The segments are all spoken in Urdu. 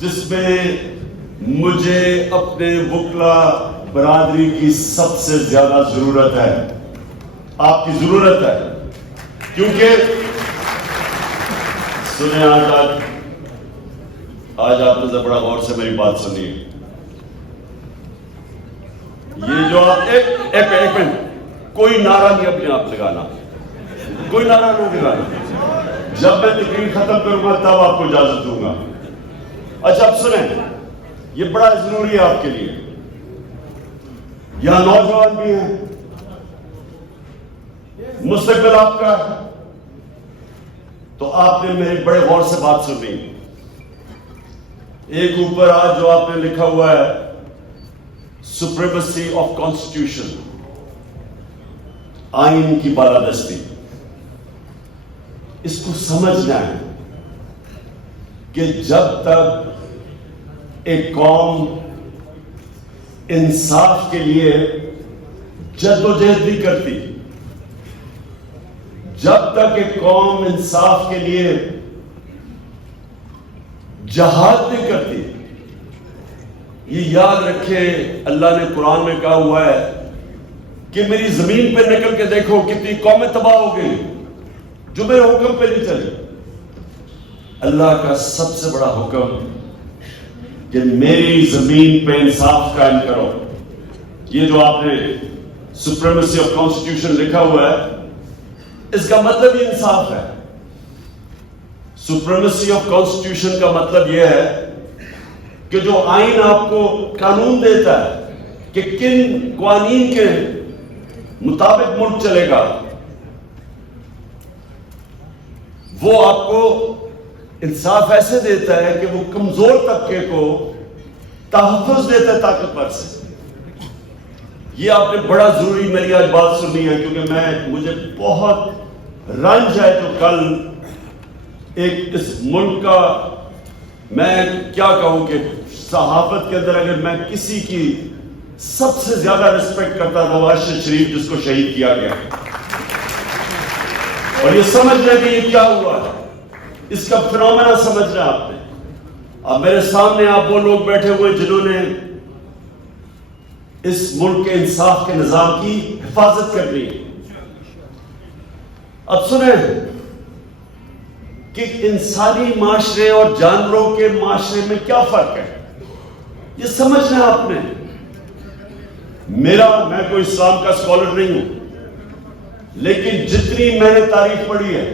جس میں مجھے اپنے وکلا برادری کی سب سے زیادہ ضرورت ہے، آپ کی ضرورت ہے، کیونکہ سنیں آج آپ نے بڑا غور سے میری بات سنیے. یہ جو آپ ایک منٹ کوئی نعرہ نہیں اپنے آپ لگانا، کوئی نعرہ نہیں لگانا. جب میں تقریر ختم کروں گا تب آپ کو اجازت دوں گا. اچھا اب سنیں، یہ بڑا ضروری ہے آپ کے لیے. یہاں نوجوان بھی ہیں، مستقبل آپ کا ہے، تو آپ نے میرے بڑے غور سے بات سنی. ایک اوپر آج جو آپ نے لکھا ہوا ہے سپریمیسی آف کانسٹیٹیوشن، آئین کی بالادستی. اس کو سمجھنا ہے کہ جب تک ایک قوم انصاف کے لیے جدوجہد نہیں کرتی، جب تک ایک قوم انصاف کے لیے جہاد نہیں کرتی. یہ یاد رکھے، اللہ نے قرآن میں کہا ہوا ہے کہ میری زمین پہ نکل کے دیکھو کتنی قومیں تباہ ہو گئی جو میرے حکم پہ نہیں چلی. اللہ کا سب سے بڑا حکم کہ میری زمین پہ انصاف قائم کرو. یہ جو آپ نے سپریمیسی آف کانسٹیٹیوشن لکھا ہوا ہے، اس کا مطلب ہی انصاف ہے. سپریمیسی آف کانسٹیٹیوشن کا مطلب یہ ہے کہ جو آئین آپ کو قانون دیتا ہے کہ کن قوانین کے مطابق ملک چلے گا، وہ آپ کو انصاف ایسے دیتا ہے کہ وہ کمزور طبقے کو تحفظ دیتا ہے طاقتور سے. یہ آپ نے بڑا ضروری میری آج بات سننی ہے، کیونکہ مجھے بہت رنج ہے جو کل ایک اس ملک کا، میں کیا کہوں کہ صحافت کے اندر اگر میں کسی کی سب سے زیادہ رسپیکٹ کرتا تھا وہ ارشد شریف، جس کو شہید کیا گیا. اور یہ سمجھ لیں کہ یہ کیا ہوا ہے، اس کا فنومنا سمجھ رہے آپ نے. اب میرے سامنے آپ وہ لوگ بیٹھے ہوئے جنہوں نے اس ملک کے انصاف کے نظام کی حفاظت کرنی ہے. اب سنیں کہ انسانی معاشرے اور جانوروں کے معاشرے میں کیا فرق ہے، یہ سمجھنا ہے آپ نے. میں کوئی اسلام کا اسکالر نہیں ہوں، لیکن جتنی میں نے تاریخ پڑھی ہے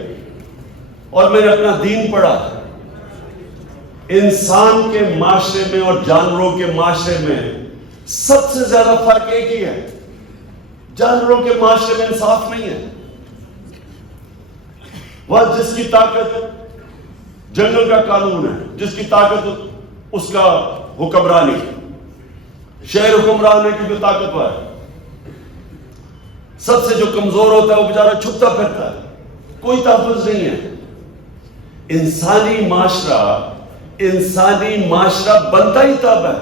اور میں نے اپنا دین پڑھا، انسان کے معاشرے میں اور جانوروں کے معاشرے میں سب سے زیادہ فرق ایک ہی ہے، جانوروں کے معاشرے میں انصاف نہیں ہے. وہ جس کی طاقت جنگل کا قانون ہے، جس کی طاقت اس کا حکمرانی، شہر حکمران ہے کیونکہ طاقتور ہے. سب سے جو کمزور ہوتا ہے وہ بیچارہ چھپتا پھرتا ہے، کوئی تحفظ نہیں ہے. انسانی معاشرہ بنتا ہی تب ہے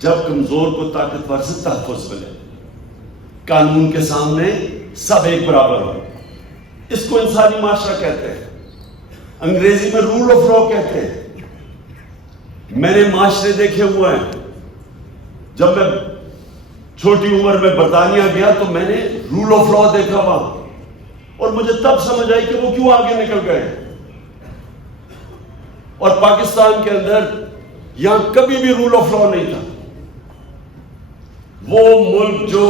جب کمزور کو طاقتور سے تحفظ ملے، قانون کے سامنے سب ایک برابر ہو. اس کو انسانی معاشرہ کہتے ہیں، انگریزی میں رول آف لا کہتے ہیں. میں نے معاشرے دیکھے ہوئے ہیں. جب میں چھوٹی عمر میں برطانیہ گیا تو میں نے رول آف لا دیکھا وہاں، اور مجھے تب سمجھ آئی کہ وہ کیوں آگے نکل گئے. اور پاکستان کے اندر یہاں کبھی بھی رول آف لا نہیں تھا. وہ ملک جو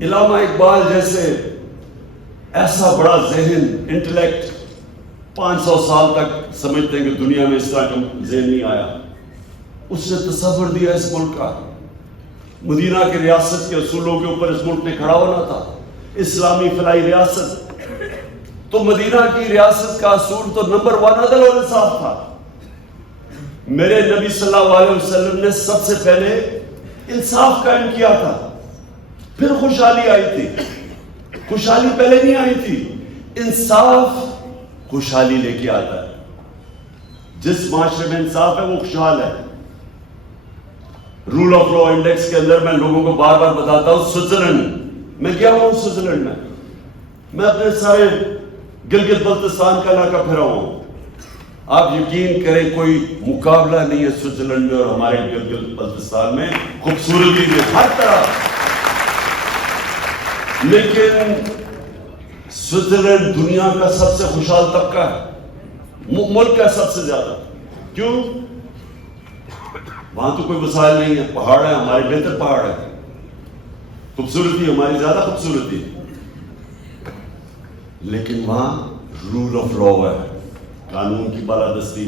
علامہ اقبال جیسے ایسا بڑا ذہن، انٹلیکٹ 500 سال تک سمجھتے ہیں کہ دنیا میں اس طرح کا ذہن نہیں آیا، اس نے تصور دیا اس ملک کا. مدینہ کی ریاست کے اصولوں کے اوپر اس ملک نے کھڑا ہونا تھا، اسلامی فلاحی ریاست. تو مدینہ کی ریاست کا اصول تو نمبر 1 عدل اور انصاف تھا. میرے نبی صلی اللہ علیہ وسلم نے سب سے پہلے انصاف قائم کیا تھا، پھر خوشحالی آئی تھی. خوشحالی پہلے نہیں آئی تھی، انصاف خوشحالی لے کے آتا ہے. جس معاشرے میں انصاف ہے وہ خوشحال ہے. رول آف لا انڈیکس کے اندر میں لوگوں کو بار بار بتاتا ہوں، سوئٹزرلینڈ میں گیا ہوں. سوئٹزرلینڈ میں اپنے سارے گلگت بلتستان کا علاقہ پھرا ہوں. آپ یقین کریں کوئی مقابلہ نہیں ہے سوئٹزرلینڈ میں اور ہمارے گلگت بلتستان میں خوبصورتی میں ہر طرح. لیکن سوئٹزرلینڈ دنیا کا سب سے خوشحال طبقہ ہے، ملک ہے سب سے زیادہ. کیوں؟ وہاں تو کوئی وسائل نہیں ہے، پہاڑ ہے، ہمارے بہتر پہاڑ ہے، خوبصورتی ہماری زیادہ خوبصورتی ہے. لیکن وہاں رول آف لا ہے، قانون کی بالادستی.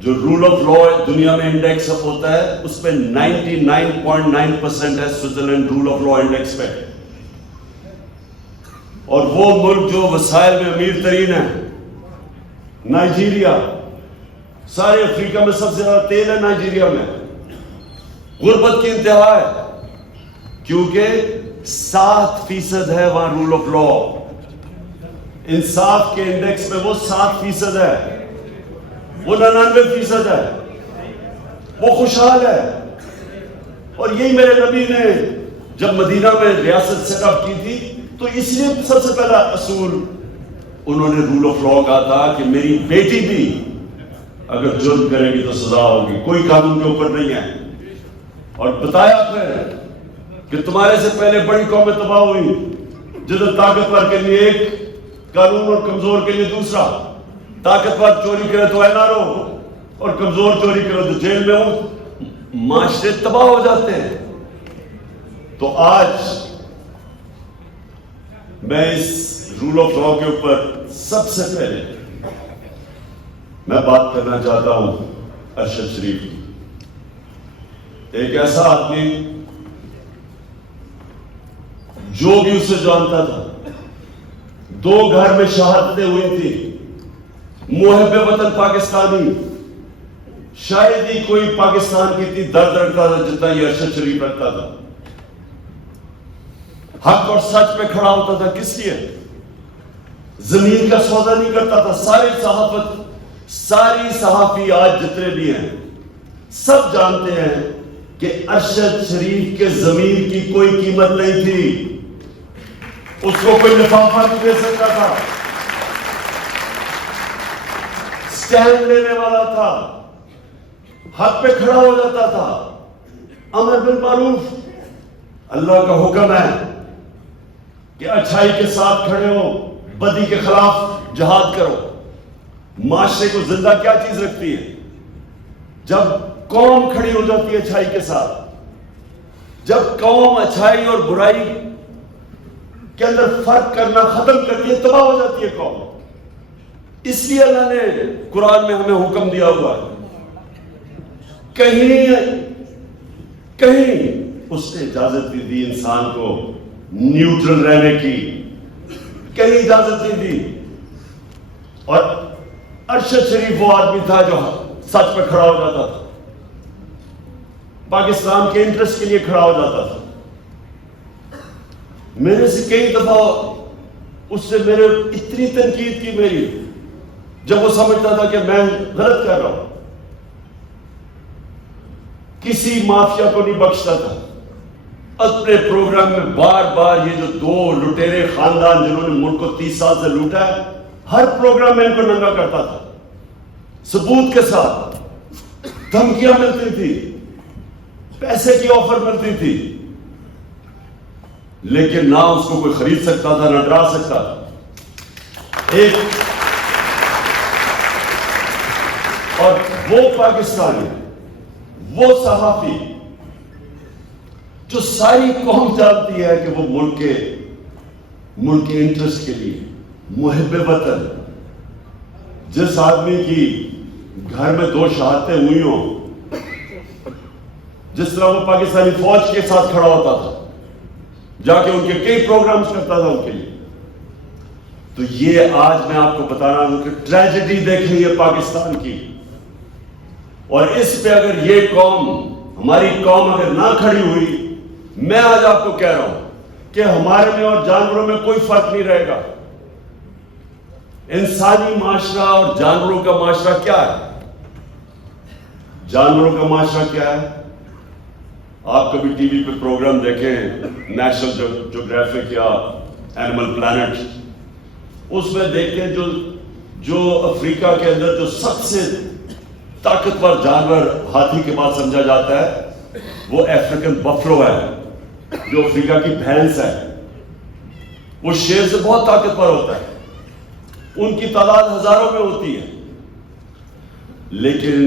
جو رول آف لا دنیا میں انڈیکس اپ ہوتا ہے اس پہ 99.9% ہے Switzerland rule of law index پہ. اور وہ ملک جو وسائل میں امیر ترین ہے، نائجیریا، سارے افریقہ میں سب سے زیادہ تیل ہے نائجیریا میں، غربت کی انتہا ہے کیونکہ 7% ہے وہاں رول آف لا. انصاف کے انڈیکس میں وہ 7% ہے، وہ 99% ہے، وہ خوشحال ہے. اور یہی میرے نبی نے جب مدینہ میں ریاست سیٹ اپ کی تھی تو اس لیے سب سے پہلا اصول انہوں نے رول آف لا کہا تھا کہ میری بیٹی بھی اگر جرم کرے گی تو سزا ہوگی، کوئی قانون کے اوپر نہیں ہے. اور بتایا پھر کہ تمہارے سے پہلے بڑی قومیں تباہ ہوئی جدھر طاقتور کے لیے ایک قانون اور کمزور کے لیے دوسرا. طاقتور چوری کرے تو NRO اور کمزور چوری کرے تو جیل میں ہو، معاشرے تباہ ہو جاتے ہیں. تو آج میں اس رول آف لا کے اوپر سب سے پہلے میں بات کرنا چاہتا ہوں ارشد شریف کی. ایک ایسا آدمی جو بھی اسے جانتا تھا، 2 گھر میں شہادتیں ہوئی تھی، محب وطن پاکستانی. شاید ہی کوئی پاکستان کی اتنی درد رکھتا تھا جتنا یہ ارشد شریف رکھتا تھا. حق اور سچ پہ کھڑا ہوتا تھا. کس لیے؟ زمین کا سودا نہیں کرتا تھا. ساری صحافی آج جتنے بھی ہیں سب جانتے ہیں کہ ارشد شریف کے ضمیر کی کوئی قیمت نہیں تھی. اس کو کوئی لفافہ نہیں دے سکتا تھا. سٹینڈ لینے والا تھا، حق پہ کھڑا ہو جاتا تھا. امر بالمعروف، اللہ کا حکم ہے کہ اچھائی کے ساتھ کھڑے ہو، بدی کے خلاف جہاد کرو. معاشرے کو زندہ کیا چیز رکھتی ہے؟ جب قوم کھڑی ہو جاتی ہے اچھائی کے ساتھ. جب قوم اچھائی اور برائی کے اندر فرق کرنا ختم کرتی ہے تباہ ہو جاتی ہے قوم. اس لیے اللہ نے قرآن میں ہمیں حکم دیا ہوا ہے، کہیں اس نے اجازت نہیں دی انسان کو نیوٹرل رہنے کی، کہیں اجازت نہیں دی. اور ارشد شریف وہ آدمی تھا جو سچ پہ کھڑا ہو جاتا تھا، پاکستان کے انٹرسٹ کے لیے کھڑا ہو جاتا تھا. میرے سے کئی دفعہ اس سے میرے اتنی تنقید کی میری، جب وہ سمجھتا تھا کہ میں غلط کر رہا ہوں. کسی مافیا کو نہیں بخشتا تھا. اپنے پروگرام میں بار بار یہ جو 2 لٹیرے خاندان جنہوں نے ملک کو 30 سال سے لوٹا ہے، ہر پروگرام میں ان کو ننگا کرتا تھا، ثبوت کے ساتھ. دھمکیاں ملتی تھی، پیسے کی آفر ملتی تھی، لیکن نہ اس کو کوئی خرید سکتا تھا نہ ڈرا سکتا تھا. اور وہ پاکستانی، وہ صحافی جو ساری قوم جانتی ہے کہ وہ ملک کے انٹرسٹ کے لیے محب وطن، جس آدمی کی گھر میں 2 شہادتیں ہوئی ہوں، جس طرح وہ پاکستانی فوج کے ساتھ کھڑا ہوتا تھا، جا کے ان کے کئی پروگرامز کرتا تھا ان کے لیے. تو یہ آج میں آپ کو بتا رہا ہوں کہ ٹریجڈی دیکھیں یہ پاکستان کی. اور اس پہ اگر یہ قوم، ہماری قوم اگر نہ کھڑی ہوئی، میں آج آپ کو کہہ رہا ہوں کہ ہمارے میں اور جانوروں میں کوئی فرق نہیں رہے گا. انسانی معاشرہ اور جانوروں کا معاشرہ کیا ہے؟ جانوروں کا معاشرہ کیا ہے؟ آپ کبھی ٹی وی پہ پروگرام دیکھیں، نیشنل جیوگرافک یا اینیمل پلانٹ، اس میں دیکھیں جو افریقہ کے اندر جو سب سے طاقتور جانور ہاتھی کے بعد سمجھا جاتا ہے وہ افریقن بفلو ہے، جو افریقہ کی بھینس ہے، وہ شیر سے بہت طاقتور ہوتا ہے، ان کی تعداد ہزاروں میں ہوتی ہے، لیکن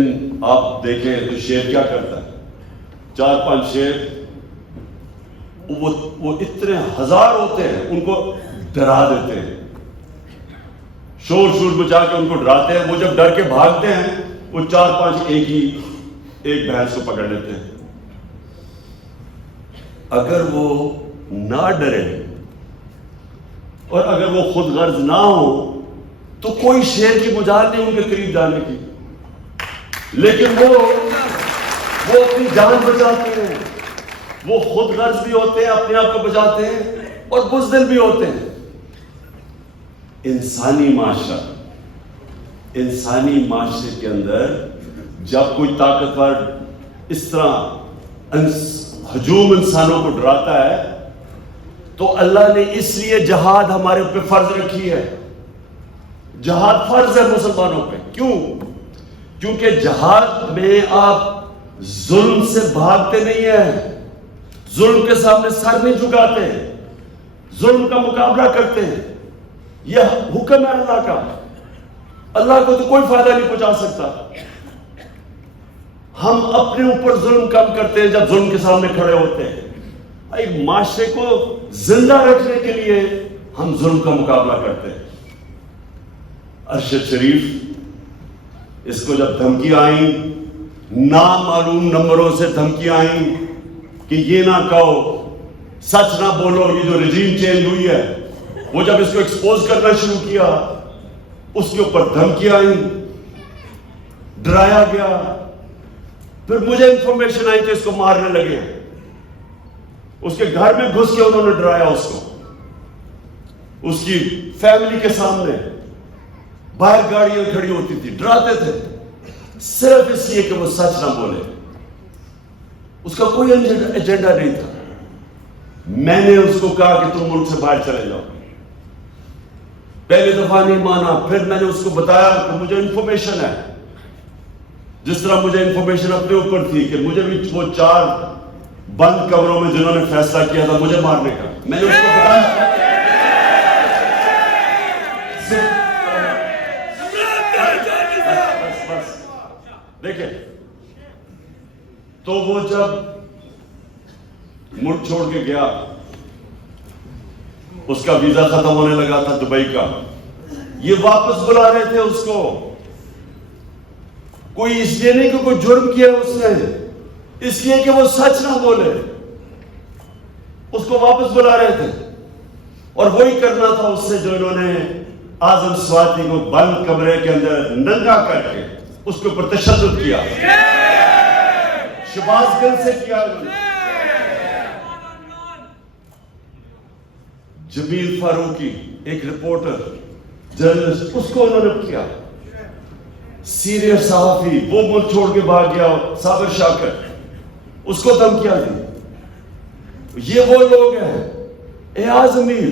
آپ دیکھیں تو شیر کیا کرتا ہے، 4-5 شیر وہ اتنے ہزار ہوتے ہیں، ان کو ڈرا دیتے ہیں، شور بچا کے ان کو ڈراتے ہیں، وہ جب ڈر کے بھاگتے ہیں وہ 4-5 ایک بھینس کو پکڑ لیتے ہیں۔ اگر وہ نہ ڈرے اور اگر وہ خود غرض نہ ہو تو کوئی شیر کی مجال نہیں ان کے قریب جانے کی، لیکن وہ اپنی جان بچاتے ہیں، وہ خود غرض بھی ہوتے ہیں، اپنے آپ کو بچاتے ہیں اور بزدل بھی ہوتے ہیں۔ انسانی معاشرے کے اندر جب کوئی طاقتور اس طرح ہجوم انسانوں کو ڈراتا ہے تو اللہ نے اس لیے جہاد ہمارے اوپر فرض رکھی ہے۔ جہاد فرض ہے مسلمانوں پہ۔ کیوں؟ کیونکہ جہاد میں آپ ظلم سے بھاگتے نہیں ہیں، ظلم کے سامنے سر نہیں جھکاتے، ظلم کا مقابلہ کرتے ہیں۔ یہ حکم ہے اللہ کا، اللہ کو تو کوئی فائدہ نہیں پہنچا سکتا۔ ہم اپنے اوپر ظلم کم کرتے ہیں جب ظلم کے سامنے کھڑے ہوتے ہیں۔ ایک معاشرے کو زندہ رکھنے کے لیے ہم ظلم کا مقابلہ کرتے ہیں۔ ارشد شریف، اس کو جب دھمکی آئیں، نامعلوم نمبروں سے دھمکی آئیں کہ یہ نہ کہو، سچ نہ بولو، یہ جو رجیم چینج ہوئی ہے، وہ جب اس کو ایکسپوز کرنا شروع کیا، اس کے اوپر دھمکی آئیں، ڈرایا گیا، پھر مجھے انفارمیشن آئی کہ اس کو مارنے لگے، اس کے گھر میں گھس کے انہوں نے ڈرایا اس کو، اس کی فیملی کے سامنے، باہر گاڑیاں کھڑی ہوتی تھی، ڈراتے تھے صرف اس لیے کہ وہ سچ نہ بولے۔ اس کا کوئی ایجنڈا نہیں تھا۔ میں نے اس کو کہا کہ تم ملک سے باہر چلے جاؤ، پہلی دفعہ نہیں مانا، پھر میں نے اس کو بتایا کہ مجھے انفارمیشن ہے، جس طرح مجھے انفارمیشن اپنے اوپر تھی کہ مجھے بھی وہ 4 بند قبروں میں جنہوں نے فیصلہ کیا تھا مجھے مارنے کا، میں نے اس کو بتایا۔ دیکھیں، تو وہ جب ملک چھوڑ کے گیا، اس کا ویزا ختم ہونے لگا تھا دبئی کا، یہ واپس بلا رہے تھے اس کو، کوئی اس لیے نہیں کہ کوئی جرم کیا اس نے، اس لیے کہ وہ سچ نہ بولے، اس کو واپس بلا رہے تھے۔ اور وہی کرنا تھا اس سے جو انہوں نے اعظم سواتی کو بند کمرے کے اندر ننگا کر کے اس کے اوپر تشدد کیا، شباز گل سے کیا۔ جمیل فاروقی ایک رپورٹر جرنلسٹ، اس کو انہوں نے کیا، سینئر صحافی وہ ملک چھوڑ کے بھاگ گیا، صابر شاکر، اس کو دھمکیاں دی۔ یہ وہ لوگ ہیں، ایاز امیر،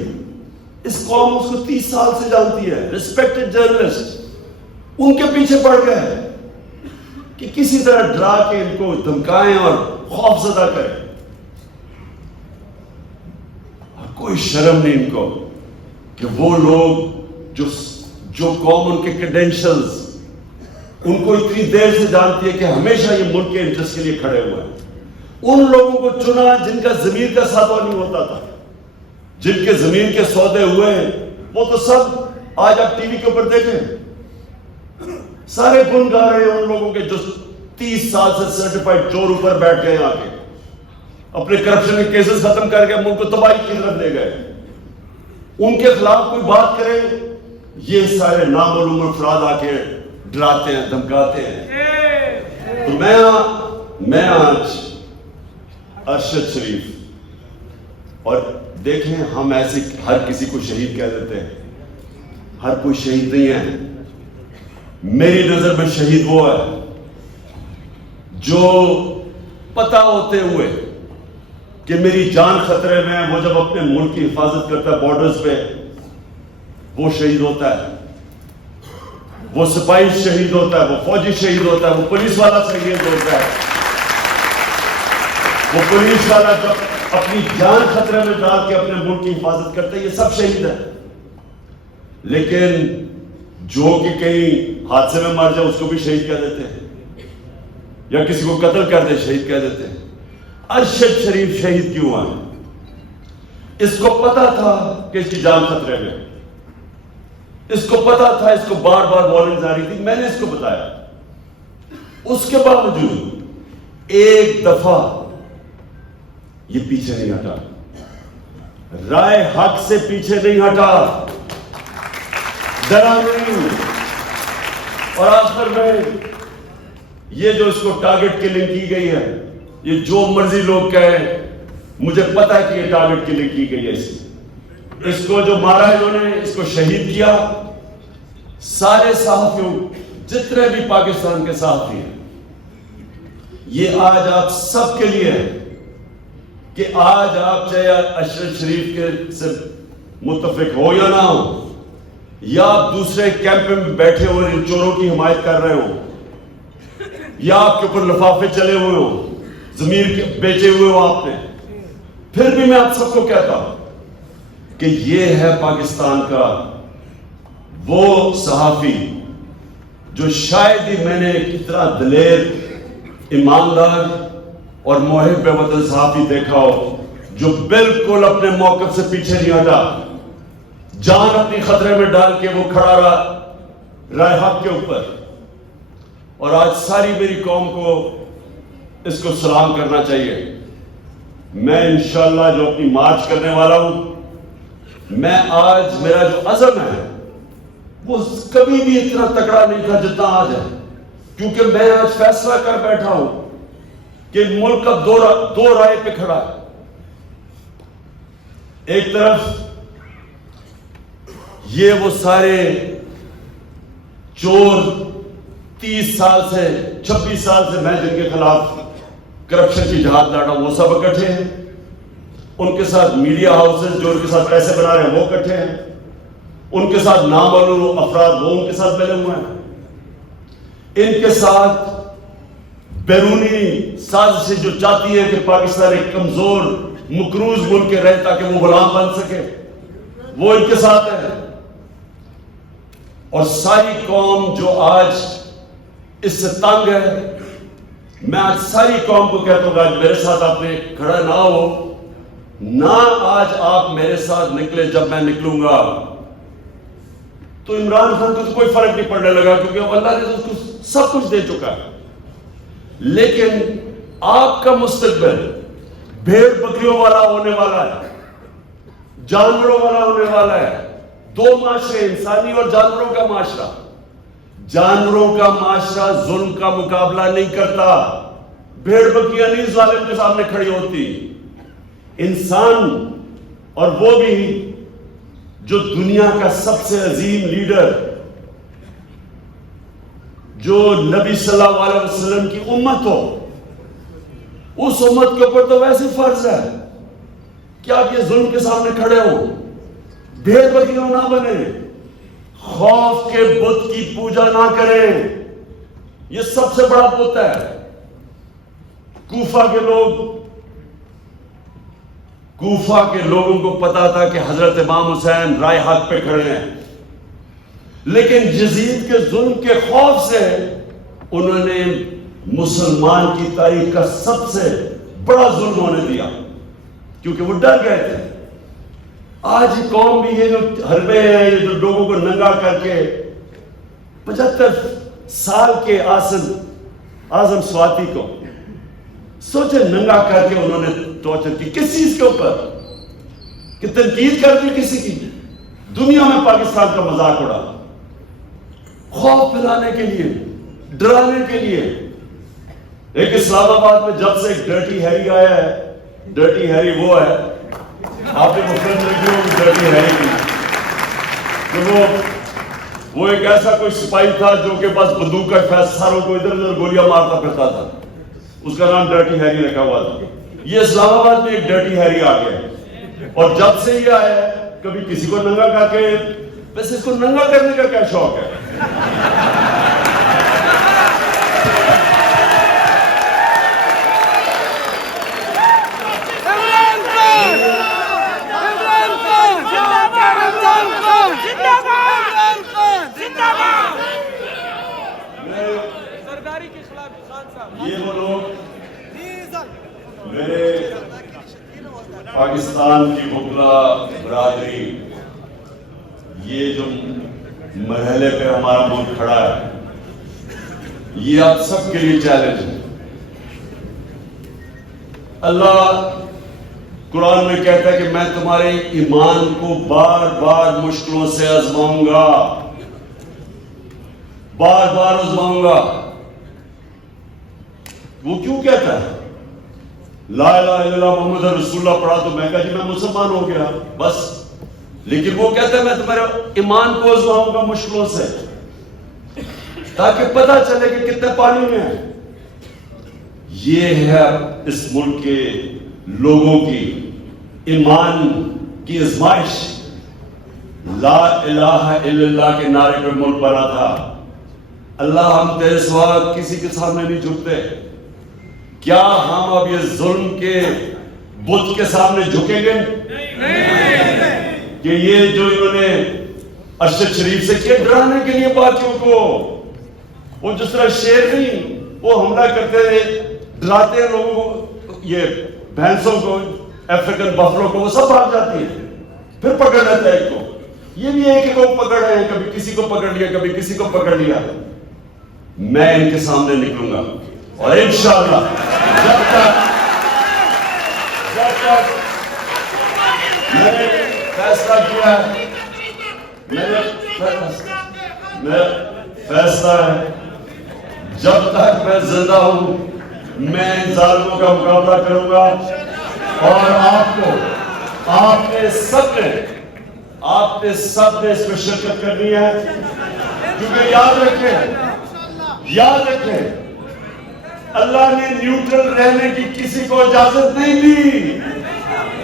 اس قوم اس کو 30 سال سے جانتی ہے، ریسپیکٹڈ جرنلسٹ، ان کے پیچھے پڑ گئے کہ کسی طرح ڈرا کے ان کو دھمکائیں اور خوف زدہ کریں۔ کوئی شرم نہیں ان کو کہ وہ لوگ جو قوم ان کے کریڈینشلز ان کو اتنی دیر سے جانتی ہے کہ ہمیشہ یہ ملک کے انٹرسٹ کے لیے کھڑے ہوئے ہیں، ان لوگوں کو چنا جن کا زمین کا سودا نہیں ہوتا تھا، جن کے زمین کے سودے ہوئے ہیں، وہ تو سب آج آپ ٹی وی کے اوپر دیکھیں، سارے گن گا رہے ہیں ان لوگوں کے جو 30 سال سے سرٹیفائڈ چور اوپر بیٹھ گئے، آ کے اپنے کرپشن کے کیسز ختم کر کے ملک کو تباہی کی طرف لے گئے۔ ان کے خلاف کوئی بات کرے، یہ سارے نامعلوم افراد آ کے ڈراتے ہیں، دھمکاتے ہیں۔ تو میں آج ارشد شریف، اور دیکھیں ہم ایسے ہر کسی کو شہید کہہ دیتے ہیں، ہر کوئی شہید نہیں ہے۔ میری نظر میں شہید وہ ہے جو پتہ ہوتے ہوئے کہ میری جان خطرے میں ہے، وہ جب اپنے ملک کی حفاظت کرتا ہے بارڈرز پہ، وہ شہید ہوتا ہے۔ وہ سپاہی شہید ہوتا ہے، وہ فوجی شہید ہوتا ہے، وہ پولیس والا شہید ہوتا ہے، وہ پولیس والا جو اپنی جان خطرے میں ڈال کے اپنے ملک کی حفاظت کرتا ہے، یہ سب شہید ہے. لیکن جو کہ کہیں حادثے میں مر جائے اس کو بھی شہید کہہ دیتے ہیں، یا کسی کو قتل کر دے شہید کہہ دیتے ہیں. ارشد شریف شہید کیوں ہوا؟ اس کو پتا تھا کہ اس کی جان خطرے میں، اس کو پتا تھا، اس کو بار بار وارننگز آ رہی تھی، میں نے اس کو بتایا. اس کے باوجود ایک دفعہ یہ پیچھے نہیں ہٹا، رائے حق سے پیچھے نہیں ہٹا، ڈرا نہیں. اور آخر میں یہ جو اس کو ٹارگٹ کلنگ کی گئی ہے، یہ جو مرضی لوگ کہیں، مجھے پتا ہے کہ یہ ٹارگٹ کلنگ کی گئی ہے. اس کو جو مارا ہے انہوں نے، اس کو شہید کیا. سارے صحافیوں، جتنے بھی پاکستان کے صحافی ہیں، یہ آج آپ سب کے لیے ہے کہ آج آپ چاہے ارشد شریف کے سے متفق ہو یا نہ ہو، یا آپ دوسرے کیمپ میں بیٹھے ہوئے ان چوروں کی حمایت کر رہے ہو، یا آپ کے اوپر لفافے چلے ہوئے ہو، ضمیر بیچے ہوئے ہو آپ نے، پھر بھی میں آپ سب کو کہتا ہوں کہ یہ ہے پاکستان کا وہ صحافی جو شاید ہی میں نے اتنا دلیر، ایماندار اور محب وطن صحافی دیکھا ہو جو بالکل اپنے موقف سے پیچھے نہیں ہٹا، جان اپنی خطرے میں ڈال کے وہ کھڑا رہا رائے حق کے اوپر. اور آج ساری میری قوم کو اس کو سلام کرنا چاہیے. میں انشاءاللہ جو اپنی مارچ کرنے والا ہوں، میں آج میرا جو عزم ہے وہ کبھی بھی اتنا تکڑا نہیں تھا جتنا آج ہے، کیونکہ میں آج فیصلہ کر بیٹھا ہوں کہ ملک اب دو رائے پہ کھڑا ہے. ایک طرف یہ وہ سارے چور 30 سال سے 26 سال سے میں جن کے خلاف کرپشن کی جہاد لڑا وہ سب اکٹھے ہیں، ان کے ساتھ میڈیا ہاؤسز جو ان کے ساتھ پیسے بنا رہے ہیں وہ اکٹھے ہیں، ان کے ساتھ نامعلوم افراد وہ ان کے ساتھ ملے ہوئے ہیں، ان کے ساتھ بیرونی سازشیں جو چاہتی ہیں کہ پاکستان ایک کمزور مقروض ملک کے رہے تاکہ وہ غلام بن سکے، وہ ان کے ساتھ ہے. اور ساری قوم جو آج اس سے تنگ ہے، میں آج ساری قوم کو کہتا ہوں کہ آج میرے ساتھ آپ نے کھڑا نہ ہو، نہ آج آپ میرے ساتھ نکلے. جب میں نکلوں گا تو عمران خان کو تو کوئی فرق نہیں پڑنے لگا، کیونکہ اللہ نے اس کو سب کچھ دے چکا ہے. لیکن آپ کا مستقبل بھیڑ بکریوں والا ہونے والا ہے، جانوروں والا ہونے والا ہے. دو معاشرے، انسانی اور جانوروں کا معاشرہ. جانوروں کا معاشرہ ظلم کا مقابلہ نہیں کرتا، بھیڑ بکریاں نہیں ظالم کے سامنے کھڑی ہوتی. انسان، اور وہ بھی جو دنیا کا سب سے عظیم لیڈر، جو نبی صلی اللہ علیہ وسلم کی امت ہو، اس امت کے اوپر تو ویسے فرض ہے کہ آپ یہ ظلم کے سامنے کھڑے ہو، بھیڑ بکریوں نہ بنے، خوف کے بت کی پوجا نہ کریں. یہ سب سے بڑا بت ہے. کوفہ کے لوگوں کو پتا تھا کہ حضرت امام حسین رائے حق پہ کھڑے ہیں، لیکن یزید کے ظلم کے خوف سے انہوں نے مسلمان کی تاریخ کا سب سے بڑا ظلم ہونے دیا، کیونکہ وہ ڈر گئے تھے. آج قوم بھی یہ جو حربے ہیں، یہ جو لوگوں کو ننگا کر کے 75 سال کے اعظم سواتی کو سوچے ننگا کر کے انہوں نے ٹارچر کی. کس چیز کے اوپر؟ کہ تنقید کر دی کسی کی. دنیا میں پاکستان کا مذاق اڑا، خوف پھیلانے کے لیے، ڈرانے کے لیے. ایک اسلام آباد میں جب سے ایک ڈرٹی ہیری آیا ہے، ڈرٹی ہیری وہ ہے، آپ نے مفرد لکھی ہوگی ڈرٹی ہیری کی، کہ وہ ایک ایسا کوئی سپاہی تھا جو کہ بس بندوق کا ساروں کو ادھر ادھر گولیاں مارتا پھرتا تھا، اس کا نام ڈرٹی ہیری رکھا ہوا تھا. یہ اسلام آباد میں ایک ڈرٹی ہیری آ گیا، اور جب سے یہ آیا ہے کبھی کسی کو ننگا کر کے، ویسے اس کو ننگا کرنے کا کیا شوق ہے؟ یہ وہ لوگ میرے پاکستان کی بکلا برادری، یہ جو مرحلے پہ ہمارا ملک کھڑا ہے، یہ آپ سب کے لیے چیلنج ہے۔ اللہ قرآن میں کہتا ہے کہ میں تمہارے ایمان کو بار بار مشکلوں سے آزماؤں گا، بار بار آزماؤں گا۔ وہ کیوں کہتا ہے؟ لا الہ الا اللہ محمد رسول اللہ پڑھا تو میں کہا جی میں مسلمان ہو گیا بس، لیکن وہ کہتا ہے میں تمہارے ایمان کو آزماؤں گا مشکلوں سے، تاکہ پتہ چلے کہ کتنے پانی میں ہے۔ یہ ہے اس ملک کے لوگوں کی ایمان کی آزمائش۔ لا الہ الا اللہ کے نعرے پہ ملک بنا تھا۔ اللہ ہم تیرے سوا کسی کے سامنے نہیں جھکتے، کیا ہم اب یہ ظلم کے بت کے سامنے جھکیں گے؟ کہ یہ جو انہوں نے ارشد شریف سے کیا ڈرانے کے لیے باقیوں کو، وہ جس طرح شیر نہیں وہ حملہ کرتے ہیں، ڈراتے ہیں لوگوں کو، یہ بھینسوں کو، افریکن بفلو کو، وہ سب بھاگ جاتی ہیں، پھر پکڑ لیتا ہے ایک کو۔ یہ بھی ایک کو پکڑ رہے ہیں، کبھی کسی کو پکڑ لیا، کبھی کسی کو پکڑ لیا۔ میں ان کے سامنے نکلوں گا اور انشاءاللہ جب تک میں نے فیصلہ کیا ہے، میرا فیصلہ ہے، جب تک میں زندہ ہوں میں ان ظالموں کا مقابلہ کروں گا، اور آپ نے سب نے اس میں شرکت کرنی ہے، کیونکہ یاد رکھیں اللہ نے نیوٹرل رہنے کی کسی کو اجازت نہیں دی۔